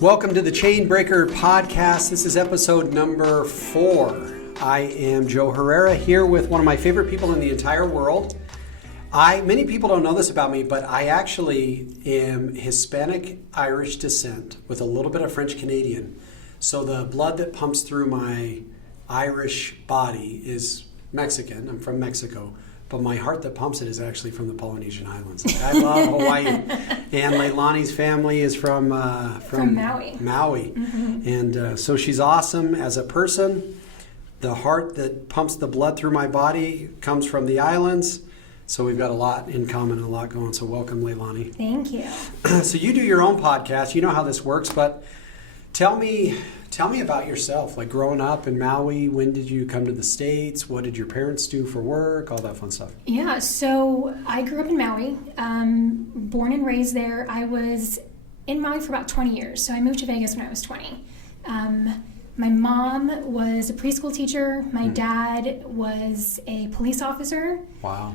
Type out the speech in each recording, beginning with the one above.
Welcome to the ChainBreaker podcast. This is episode number 4. I am Joe Herrera here with one of my favorite people in the entire world. Many people don't know this about me, but I actually am Hispanic Irish descent with a little bit of French Canadian. So the blood that pumps through my Irish body is Mexican. I'm from Mexico. But my heart that pumps it is actually from the Polynesian Islands. I love Hawaii. And Leilani's family is from Maui. Mm-hmm. And so she's awesome as a person. The heart that pumps the blood through my body comes from the islands. So we've got a lot in common, a lot going. So welcome, Leilani. Thank you. So you do your own podcast. You know how this works. But tell me about yourself. Like growing up in Maui, when did you come to the States? What did your parents do for work? All that fun stuff. Yeah, so I grew up in Maui, born and raised there. I was in Maui for about 20 years. So I moved to Vegas when I was 20. My mom was a preschool teacher. My dad was a police officer. Wow.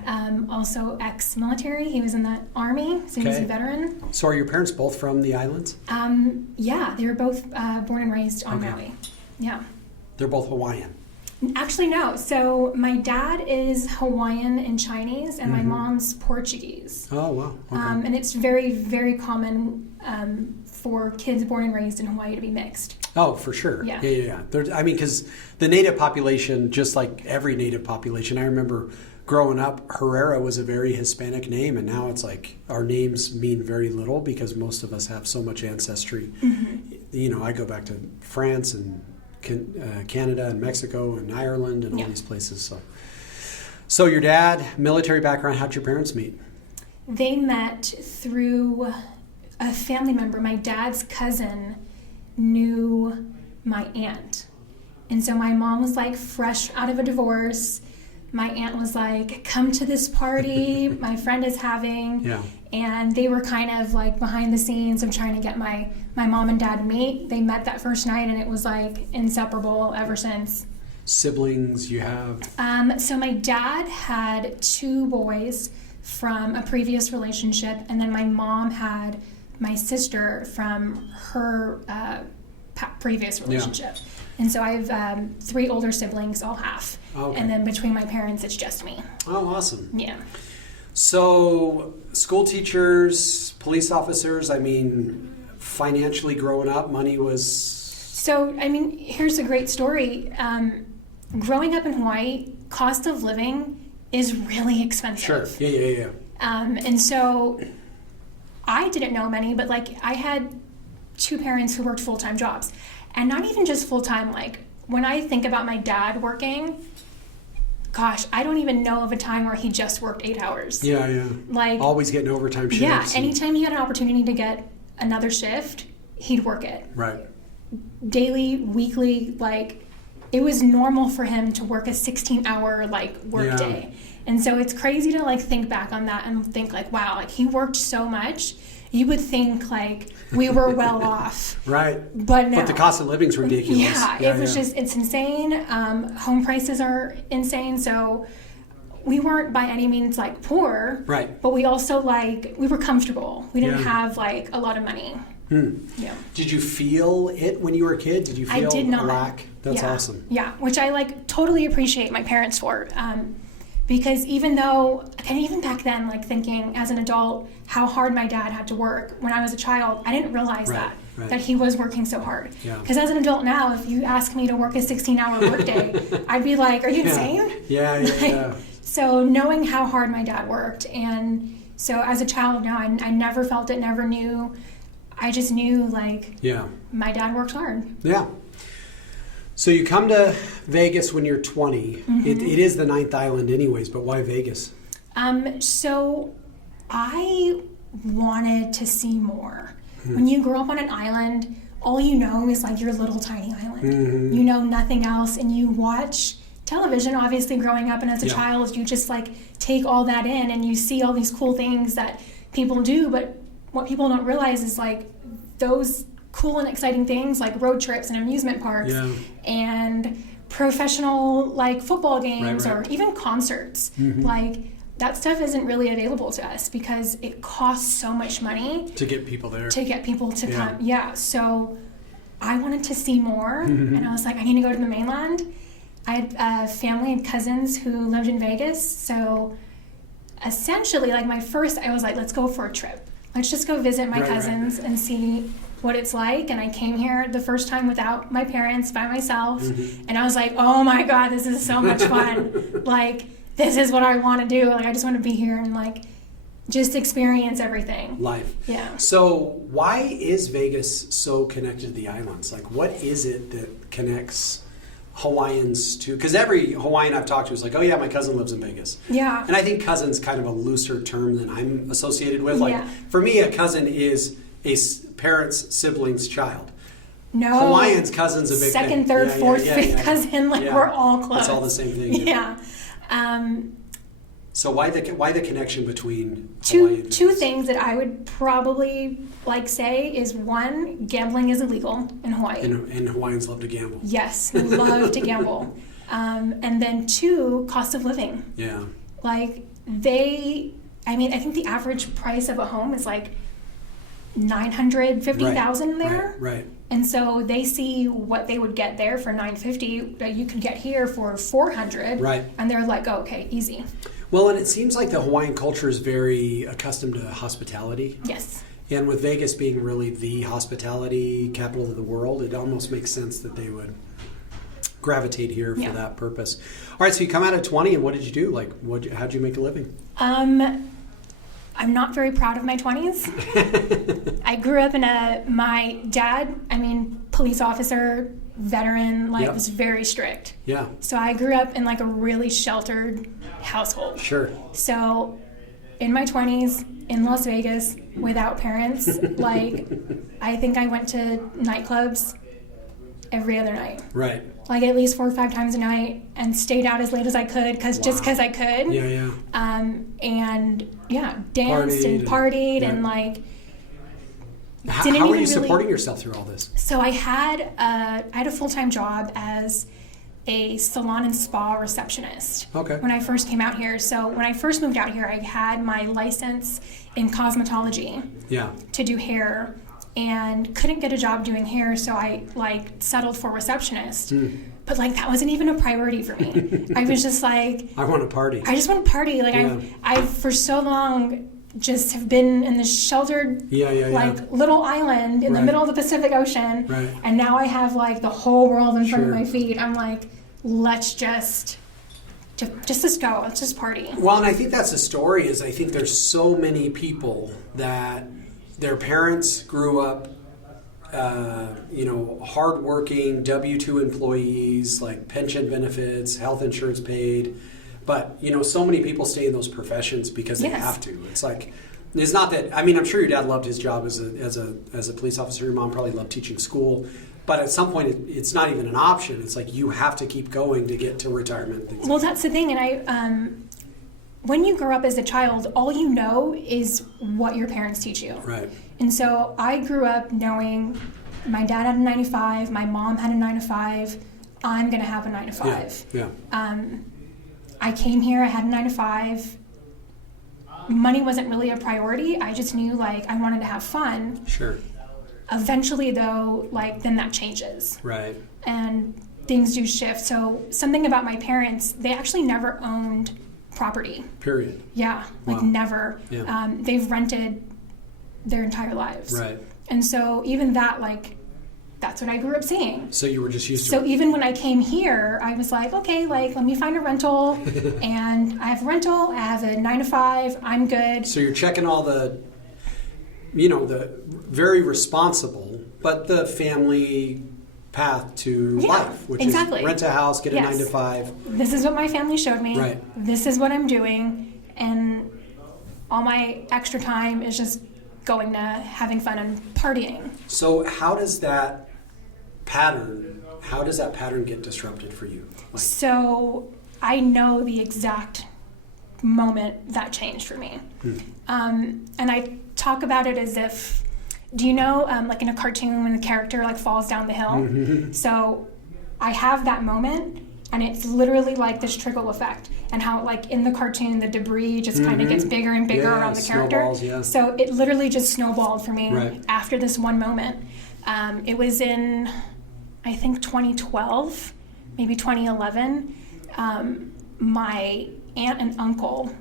Also ex-military. He was in the Army, so he was a veteran. So are your parents both from the islands? Yeah, they were both born and raised on Maui. Yeah. They're both Hawaiian? Actually, no. So my dad is Hawaiian and Chinese, and my mom's Portuguese. Oh, wow. Okay. And it's very, very common for kids born and raised in Hawaii to be mixed. Oh, for sure. Yeah. Because the native population, just like every native population, I remember growing up, Herrera was a very Hispanic name, and now it's like our names mean very little because most of us have so much ancestry. Mm-hmm. You know, I go back to France and Canada and Mexico and Ireland and all these places. So your dad, military background, how'd your parents meet? They met through a family member. My dad's cousin knew my aunt. And so my mom was like fresh out of a divorce. My aunt was like, come to this party my friend is having. Yeah. And they were kind of like behind the scenes of trying to get my mom and dad to meet. They met that first night and it was like inseparable ever since. Siblings you have? So my dad had 2 boys from a previous relationship, and then my mom had my sister from her previous relationship. Yeah. And so I have 3 older siblings, all half. Okay. And then between my parents, it's just me. Oh, awesome. Yeah. So school teachers, police officers, I mean, financially growing up, money was... So, I mean, here's a great story. Growing up in Hawaii, cost of living is really expensive. Sure. Yeah. And so I didn't know many, but like I had 2 parents who worked full-time jobs. And not even just full-time, like when I think about my dad working, gosh, I don't even know of a time where he just worked 8 hours. Yeah. Like always getting overtime shifts. Yeah, anytime he had an opportunity to get another shift, he'd work it. Right. Daily, weekly, like it was normal for him to work a 16-hour like work day. And so it's crazy to like think back on that and think like, wow, like he worked so much. You would think like we were well off. Right. But no. But the cost of living's ridiculous. Yeah, it was just, it's insane. Home prices are insane. So we weren't by any means like poor. Right. But we also like, we were comfortable. We didn't have like a lot of money. Yeah. Did you feel it when you were a kid? Did you feel I did not. a lack? That's awesome. Yeah, which I like totally appreciate my parents for. Because even though, and even back then, like thinking as an adult, how hard my dad had to work when I was a child, I didn't realize that he was working so hard. Because as an adult now, if you ask me to work a 16-hour workday, I'd be like, are you insane? Yeah. So knowing how hard my dad worked, and so as a child now, I never felt it, never knew. I just knew like my dad worked hard. Yeah. So you come to Vegas when you're 20. Mm-hmm. It is the 9th island anyways, but why Vegas? So I wanted to see more. When you grow up on an island, all you know is like your little tiny island. Mm-hmm. You know nothing else, and you watch television, obviously growing up, and as a child, you just like take all that in and you see all these cool things that people do, but what people don't realize is like those cool and exciting things like road trips and amusement parks and professional like football games or even concerts. Mm-hmm. Like that stuff isn't really available to us because it costs so much money to get people there. To get people to come. Yeah. So I wanted to see more, and I was like, I need to go to the mainland. I had family and cousins who lived in Vegas, so essentially, like I was like, let's go for a trip. Let's just go visit my cousins and see what it's like. And I came here the first time without my parents, by myself, and I was like, oh my God, this is so much fun. Like, this is what I want to do. Like, I just want to be here and like just experience everything. Life. Yeah. So why is Vegas so connected to the islands? Like, what is it that connects Hawaiians to, because every Hawaiian I've talked to is like, oh yeah, my cousin lives in Vegas. Yeah. And I think cousin's kind of a looser term than I'm associated with. Like, for me, a cousin is a parent's sibling's child. No. Hawaiians, cousin's a big second, thing. third, fourth, fifth cousin. Like, we're all close. It's all the same thing. Yeah. So why the connection between two things that I would probably like say is, one, gambling is illegal in Hawaii. And Hawaiians love to gamble. Yes, love to gamble. And then two, cost of living. Yeah. Like I think the average price of a home is like $950,000 there. Right. And so they see what they would get there for $950 that you could get here for $400. Right. And they're like, oh, okay, easy. Well, and it seems like the Hawaiian culture is very accustomed to hospitality. Yes. And with Vegas being really the hospitality capital of the world, it almost makes sense that they would gravitate here for that purpose. All right, so you come out at 20, and what did you do? Like, how'd you make a living? I'm not very proud of my 20s. I grew up in my dad, police officer, veteran, was very strict. Yeah. So I grew up in like a really sheltered household. Sure. So in my 20s, in Las Vegas, without parents, I think I went to nightclubs every other night. Right. Like at least 4 or 5 times a night, and stayed out as late as I could, just because I could. Yeah. Danced and partied and How were you supporting yourself through all this? So I had a full-time job as a salon and spa receptionist. Okay. When I first came out here. So when I first moved out here, I had my license in cosmetology. Yeah. To do hair, and couldn't get a job doing hair, so I settled for receptionist. But that wasn't even a priority for me. I was just like, I want to party. I just want to party. I've for so long just have been in this sheltered little island in the middle of the Pacific Ocean. Right. And now I have the whole world in front of my feet. I'm like, let's just go. Let's just party. Well, and I think that's the story, is I think there's so many people that their parents grew up hardworking W-2 employees, pension benefits, health insurance paid. But, so many people stay in those professions because they have to. It's not that, I'm sure your dad loved his job as a police officer. Your mom probably loved teaching school. But at some point, it's not even an option. It's you have to keep going to get to retirement. Well, that's the thing. And when you grow up as a child, all you know is what your parents teach you. Right. And so I grew up knowing my dad had a 9 to 5, my mom had a 9 to 5, I'm going to have a 9 to 5. Yeah. I came here, I had a 9 to 5. Money wasn't really a priority. I just knew I wanted to have fun. Sure. Eventually though, then that changes. Right. And things do shift. So something about my parents, they actually never owned property. Period. Yeah. Wow. Never. Yeah. They've rented their entire lives. Right. And so even that, that's what I grew up seeing. So you were just used to So it. even when I came here, I was like, okay, let me find a rental. And I have a rental, I have a 9 to 5, I'm good. So you're checking all the, the very responsible, but the family path to life, which is rent a house, get a 9 to 5. This is what my family showed me. Right. This is what I'm doing. And all my extra time is just going to having fun and partying. So how does that pattern get disrupted for you? So I know the exact moment that changed for me. And I talk about it as if, do you know, in a cartoon when the character falls down the hill? So I have that moment, And it's literally like this trickle effect, and how like in the cartoon the debris just kind of gets bigger and bigger around the character. Yeah. So it literally just snowballed for me Right. after this one moment. It was in, I think, 2012, maybe 2011. My aunt and uncle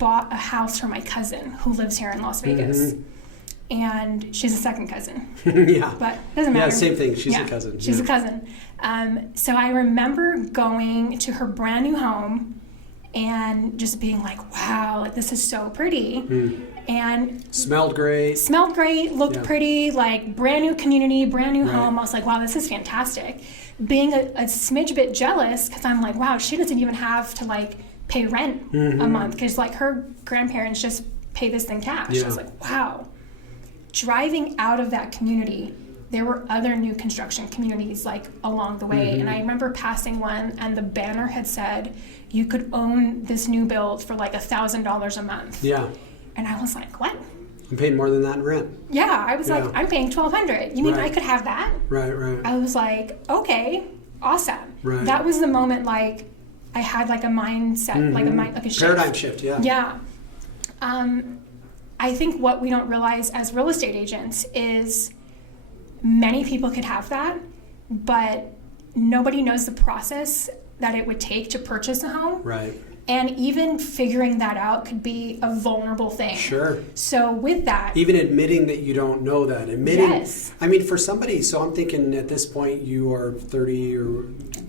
bought a house for my cousin who lives here in Las Vegas. And she's a second cousin. Yeah. But it doesn't matter. Yeah, same thing. She's a cousin. She's a cousin. So I remember going to her brand new home and just being like, wow, like this is so pretty. And smelled great, looked pretty, like brand new community, brand new home. I was like, wow, this is fantastic. Being a smidge bit jealous, because I'm like, wow, she doesn't even have to like pay rent a month, because like her grandparents just pay this thing cash. I was like, wow. Driving out of that community, there were other new construction communities like along the way. And I remember passing one and the banner had said, you could own this new build for like $1,000 a month. Yeah. And I was like, what? I'm paying more than that in rent. Yeah, I was like, I'm paying $1,200. You mean I could have that? Right. I was like, okay, awesome. Right. That was the moment like I had like a mindset, like a shift. Paradigm shift, yeah. Yeah. I think what we don't realize as real estate agents is many people could have that, but nobody knows the process that it would take to purchase a home. Right. And even figuring that out could be a vulnerable thing. Sure. So with that... Even admitting that you don't know that. Yes. I mean, for somebody, so I'm thinking at this point you are 30 or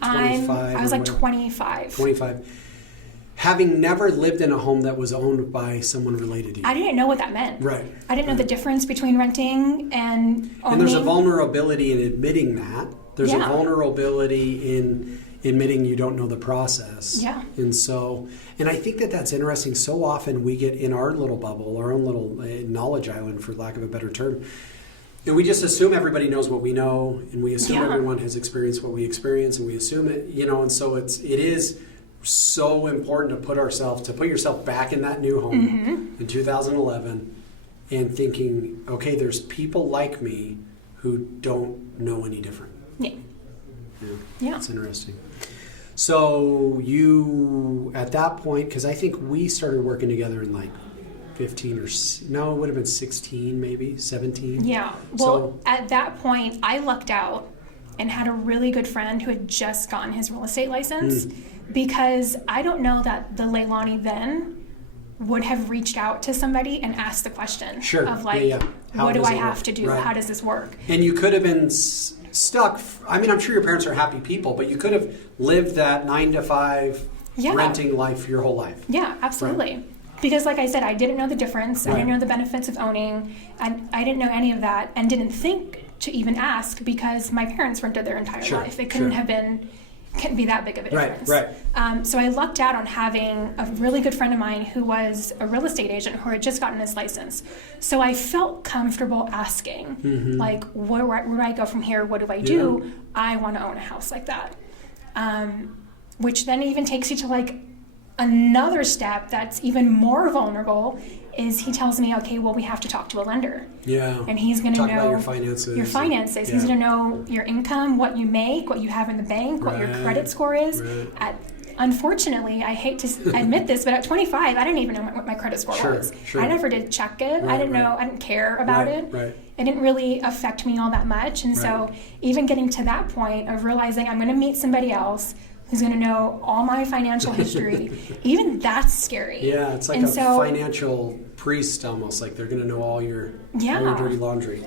25. I was like 25. 25. Having never lived in a home that was owned by someone related to you. I didn't know what that meant. Right. I didn't know the difference between renting and owning. And there's a vulnerability in admitting that. There's a vulnerability in admitting you don't know the process. Yeah. And I think that that's interesting. So often we get in our little bubble, our own little knowledge island, for lack of a better term, and we just assume everybody knows what we know, and we assume everyone has experienced what we experience, and we assume it, and so it is so important to put yourself back in that new home in 2011 and thinking, okay, there's people like me who don't know any different. Yeah. It's interesting. So you, at that point, because I think we started working together in like 15 or, no, it would have been 16, maybe 17. Yeah. Well, at that point, I lucked out and had a really good friend who had just gotten his real estate license, because I don't know that the Leilani then would have reached out to somebody and asked the question of like, what do I have to do? Right. How does this work? And you could have been stuck. I mean, I'm sure your parents are happy people, but you could have lived that 9 to 5 renting life your whole life. Yeah, absolutely. Right. Because like I said, I didn't know the difference. Right. I didn't know the benefits of owning. I didn't know any of that, and didn't think to even ask, because my parents rented their entire life. It couldn't be that big of a difference. Right. So I lucked out on having a really good friend of mine who was a real estate agent who had just gotten his license. So I felt comfortable asking, like, where do I go from here? What do I do? Yeah. I want to own a house like that. Which then even takes you to like another step that's even more vulnerable, is he tells me, okay, well, we have to talk to a lender. Yeah. And he's going to know about your finances. Your finances. He's going to know your income, what you make, what you have in the bank, what your credit score is. Right. Unfortunately, I hate to admit this, but at 25, I didn't even know what my credit score was. Sure. I never did check it. I didn't know. I didn't care about it. Right. It didn't really affect me all that much. And so even getting to that point of realizing I'm going to meet somebody else who's going to know all my financial history, even that's scary. Yeah, it's like financial priest almost, like they're going to know all your dirty laundry.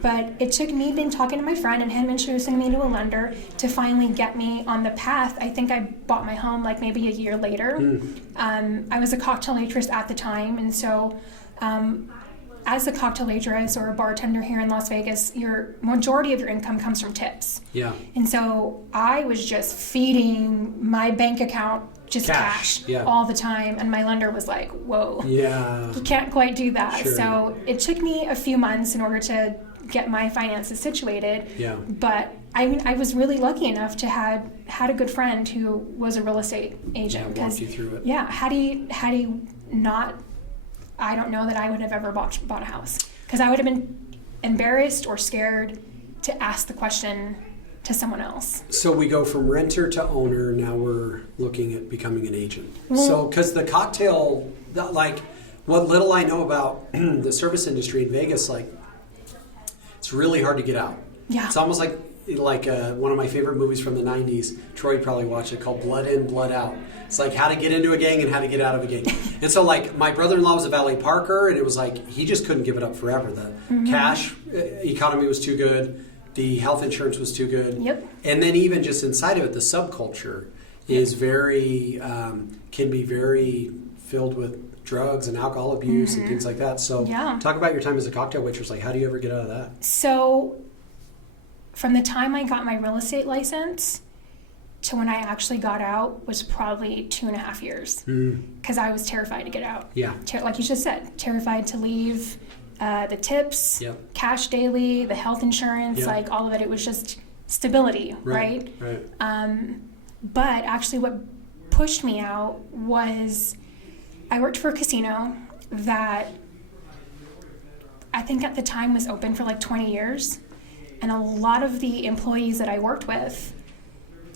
But it took me being talking to my friend and him introducing me to a lender to finally get me on the path. I think I bought my home like maybe a year later. I was a cocktail waitress at the time, and so as a cocktail waitress or a bartender here in Las Vegas, your majority of your income comes from tips. Yeah. And so I was just feeding my bank account just cash all the time, and my lender was like, whoa, you can't quite do that. Sure. So it took me a few months in order to get my finances situated. Yeah. But I mean, I was really lucky enough to had a good friend who was a real estate agent. Yeah, walked you through it. Yeah. Had he not, I don't know that I would have ever bought a house, because I would have been embarrassed or scared to ask the question to someone else. So we go from renter to owner. Now we're looking at becoming an agent. Well, So, because the cocktail, like what little I know about the service industry in Vegas, like it's really hard to get out. Yeah. It's almost like one of my favorite movies from the 90s. Troy probably watched it, called Blood In, Blood Out. It's like how to get into a gang and how to get out of a gang. And so like my brother-in-law was a valet parker, and it was like he just couldn't give it up forever. The cash economy was too good. The health insurance was too good. Yep. And then even just inside of it, the subculture is very, can be very filled with drugs and alcohol abuse and things like that. So talk about your time as a cocktail waitress. Like, how do you ever get out of that? So from the time I got my real estate license to when I actually got out was probably 2.5 years, because I was terrified to get out. Yeah. Like you just said, terrified to leave. The tips, cash daily, the health insurance, like all of it. It was just stability, right? But actually what pushed me out was I worked for a casino that I think at the time was open for like 20 years. And a lot of the employees that I worked with,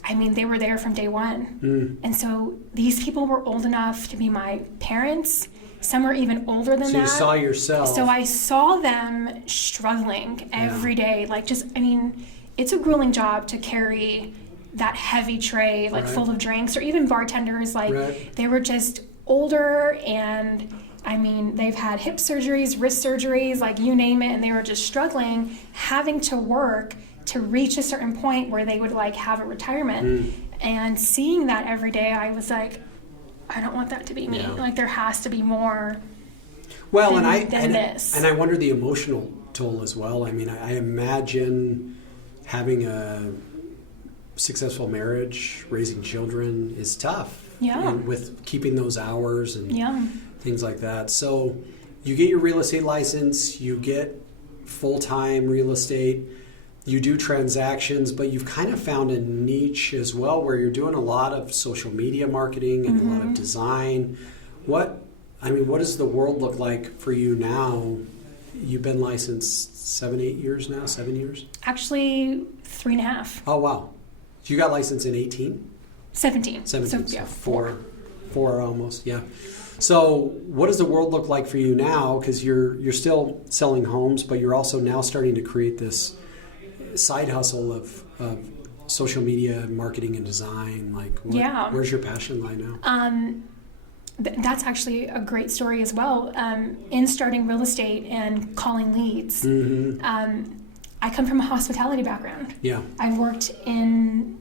I mean, they were there from day one. And so these people were old enough to be my parents. Some were even older than that. So you saw yourself. So I saw them struggling every day. Like just, I mean, it's a grueling job to carry that heavy tray, like full of drinks, or even bartenders. Like they were just older, and I mean, they've had hip surgeries, wrist surgeries, like you name it, and they were just struggling, having to work to reach a certain point where they would like have a retirement. And seeing that every day, I was like, I don't want that to be me. Like there has to be more. Well, than this. And I wonder the emotional toll as well. I mean, I imagine having a successful marriage, raising children is tough. And with keeping those hours and things like that. So you get your real estate license, you get full-time real estate, you do transactions, but you've kind of found a niche as well where you're doing a lot of social media marketing and a lot of design. What does the world look like for you now? You've been licensed 7 years now? Actually, 3.5. Oh, wow. You got licensed in 18? 17. So, yeah, four almost, yeah. So what does the world look like for you now? Because you're still selling homes, but you're also now starting to create this side hustle of social media marketing and design. Like, where's your passion lie now? That's actually a great story as well. In starting real estate and calling leads, I come from a hospitality background. Yeah, I've worked in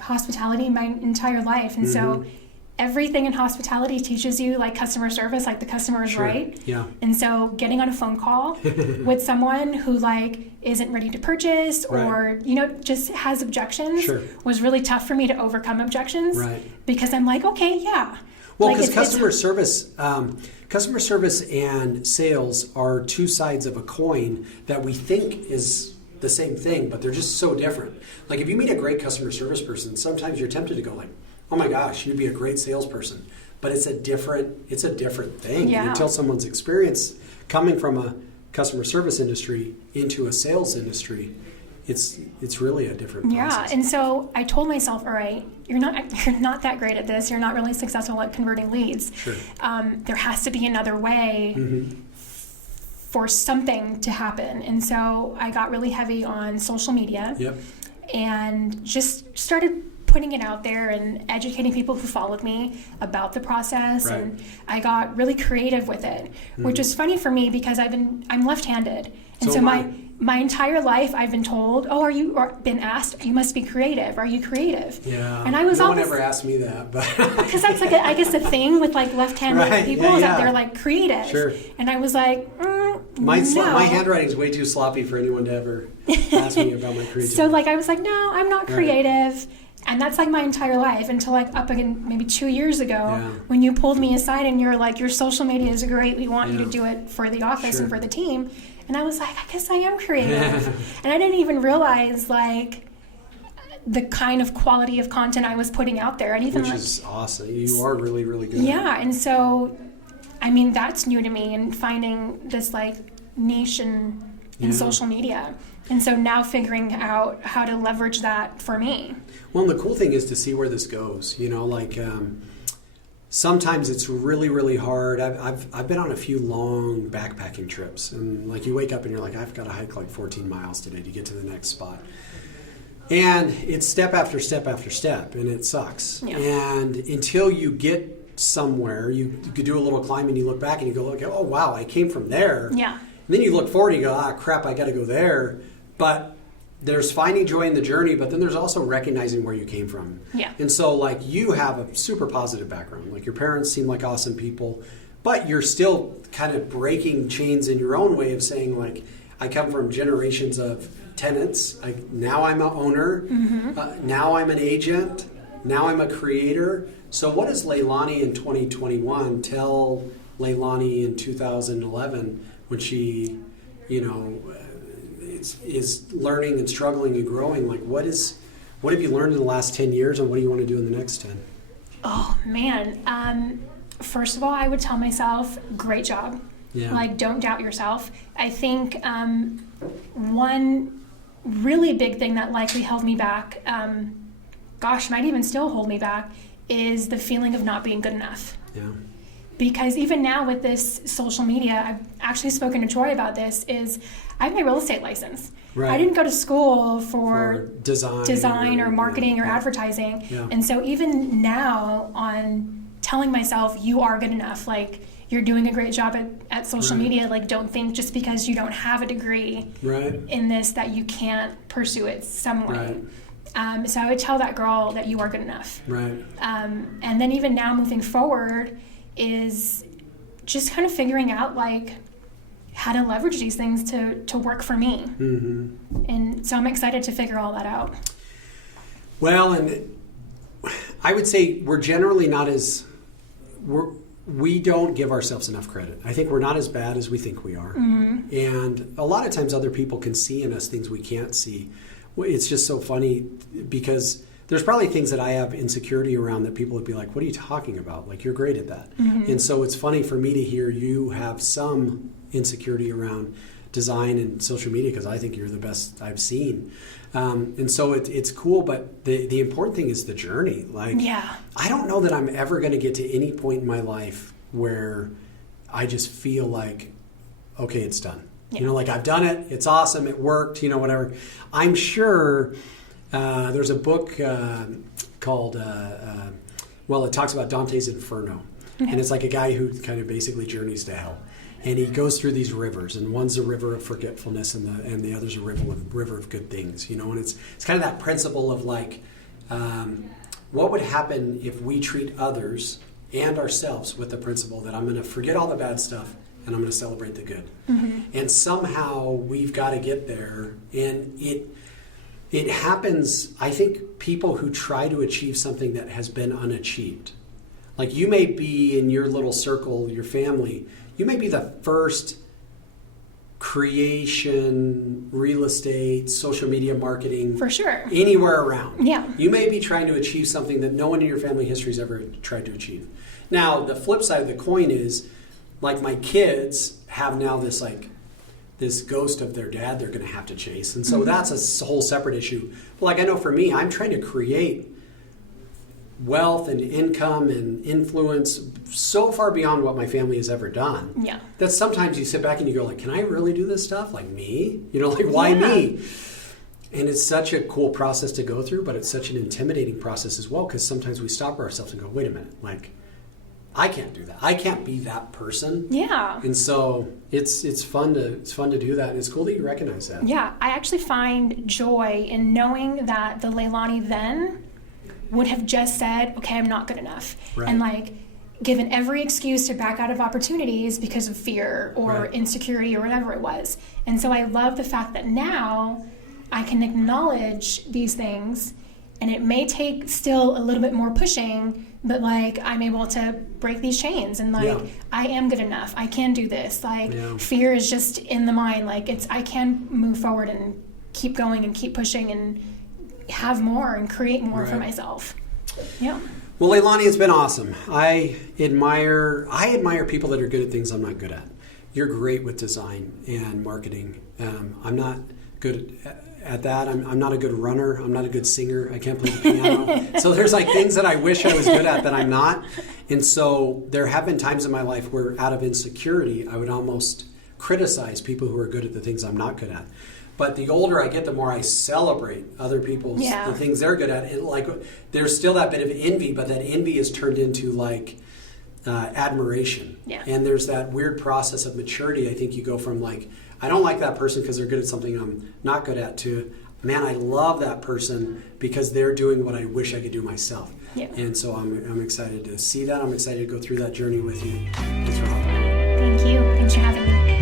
hospitality my entire life, and so everything in hospitality teaches you like customer service, like the customer is right. Yeah. And so getting on a phone call with someone who like isn't ready to purchase or just has objections was really tough for me to overcome objections. Because I'm like, okay, yeah. Well, because customer service and sales are two sides of a coin that we think is the same thing, but they're just so different. Like if you meet a great customer service person, sometimes you're tempted to go like, oh my gosh, you'd be a great salesperson. But it's a different thing. Until someone's experience coming from a customer service industry into a sales industry, it's really a different process. Yeah, and so I told myself, all right, you're not that great at this. You're not really successful at converting leads. Sure. There has to be another way for something to happen. And so I got really heavy on social media and just started putting it out there and educating people who followed me about the process. And I got really creative with it, which is funny for me because I'm left-handed. And so my entire life I've been told, been asked, you must be creative. Are you creative? Yeah. And I was no one ever asked me that, but because that's like I guess the thing with like left-handed people is that they're like creative. Sure. And I was like, my handwriting's way too sloppy for anyone to ever ask me about my creativity. So like I was like, no, I'm not creative. And that's like my entire life until like up again maybe 2 years ago when you pulled me aside and you're like, your social media is great. We want you to do it for the office and for the team. And I was like, I guess I am creative. And I didn't even realize like the kind of quality of content I was putting out there. And even which is awesome. You are really, really good. Yeah. And so, I mean, that's new to me, and finding this like niche and in social media. And so now figuring out how to leverage that for me. Well, and the cool thing is to see where this goes. Sometimes it's really, really hard. I've been on a few long backpacking trips, and like you wake up and you're like, I've got to hike like 14 miles today to get to the next spot. And it's step after step after step, and it sucks. Yeah. And until you get somewhere, you could do a little climb and you look back and you go, oh wow, I came from there. Yeah. And then you look forward and you go, crap, I got to go there. But there's finding joy in the journey, but then there's also recognizing where you came from. Yeah. And so like you have a super positive background. Like your parents seem like awesome people, but you're still kind of breaking chains in your own way of saying like, I come from generations of tenants. Now I'm an owner. Mm-hmm. Now I'm an agent. Now I'm a creator. So what does Leilani in 2021 tell Leilani in 2011 when she, is learning and struggling and growing? Like what have you learned in the last 10 years and what do you want to do in the next 10? Oh man. First of all, I would tell myself, great job. Yeah. Like, don't doubt yourself. I think one really big thing that likely held me back, might even still hold me back, is the feeling of not being good enough. Yeah. Because even now with this social media, I've actually spoken to Troy about this, is I have my real estate license. Right. I didn't go to school for design or marketing or advertising. Yeah. And so even now on telling myself, you are good enough, like you're doing a great job at social media, like don't think just because you don't have a degree in this that you can't pursue it some way. Right. So I would tell that girl that you are good enough. Right. And then even now moving forward is just kind of figuring out like how to leverage these things to work for me. Mm-hmm. And so I'm excited to figure all that out. Well, and I would say we're generally not we don't give ourselves enough credit. I think we're not as bad as we think we are. Mm-hmm. And a lot of times other people can see in us things we can't see. It's just so funny because there's probably things that I have insecurity around that people would be like, what are you talking about? Like, you're great at that. Mm-hmm. And so it's funny for me to hear you have some insecurity around design and social media because I think you're the best I've seen. And so it's cool, but the important thing is the journey. Like, I don't know that I'm ever going to get to any point in my life where I just feel like, okay, it's done. Yeah. Like I've done it. It's awesome. It worked, whatever. I'm sure there's a book called, it talks about Dante's Inferno. Okay. And it's like a guy who kind of basically journeys to hell. And he goes through these rivers, and one's a river of forgetfulness, and the other's a river of good things, And it's kind of that principle of like, what would happen if we treat others and ourselves with the principle that I'm going to forget all the bad stuff and I'm going to celebrate the good. Mm-hmm. And somehow we've got to get there, and it happens. I think people who try to achieve something that has been unachieved, like you may be in your little circle, your family. You may be the first creation, real estate, social media marketing. For sure. Anywhere around. Yeah. You may be trying to achieve something that no one in your family history has ever tried to achieve. Now, the flip side of the coin is, like my kids have now this ghost of their dad they're going to have to chase. And so that's a whole separate issue. But like I know for me, I'm trying to create wealth and income and influence so far beyond what my family has ever done. Yeah. That sometimes you sit back and you go like, can I really do this stuff? Like me? Like why me? And it's such a cool process to go through, but it's such an intimidating process as well, because sometimes we stop ourselves and go, wait a minute, like I can't do that. I can't be that person. Yeah. And so it's fun to do that, and it's cool that you recognize that. Yeah. I actually find joy in knowing that the Leilani then would have just said, okay, I'm not good enough. Right. And like given every excuse to back out of opportunities because of fear or insecurity or whatever it was. And so I love the fact that now I can acknowledge these things, and it may take still a little bit more pushing, but like I'm able to break these chains and like I am good enough. I can do this. Like fear is just in the mind. Like I can move forward and keep going and keep pushing and have more and create more for myself. Yeah. Well, Leilani, it's been awesome. I admire people that are good at things I'm not good at. You're great with design and marketing. I'm not good at that. I'm not a good runner. I'm not a good singer. I can't play the piano. So there's like things that I wish I was good at that I'm not. And so there have been times in my life where out of insecurity, I would almost criticize people who are good at the things I'm not good at. But the older I get, the more I celebrate other people's the things they're good at. And like there's still that bit of envy, but that envy is turned into like admiration. Yeah. And there's that weird process of maturity. I think you go from like, I don't like that person because they're good at something I'm not good at, to, man, I love that person because they're doing what I wish I could do myself. Yeah. And so I'm excited to see that. I'm excited to go through that journey with you. Thanks for Thank you. Thanks for having me.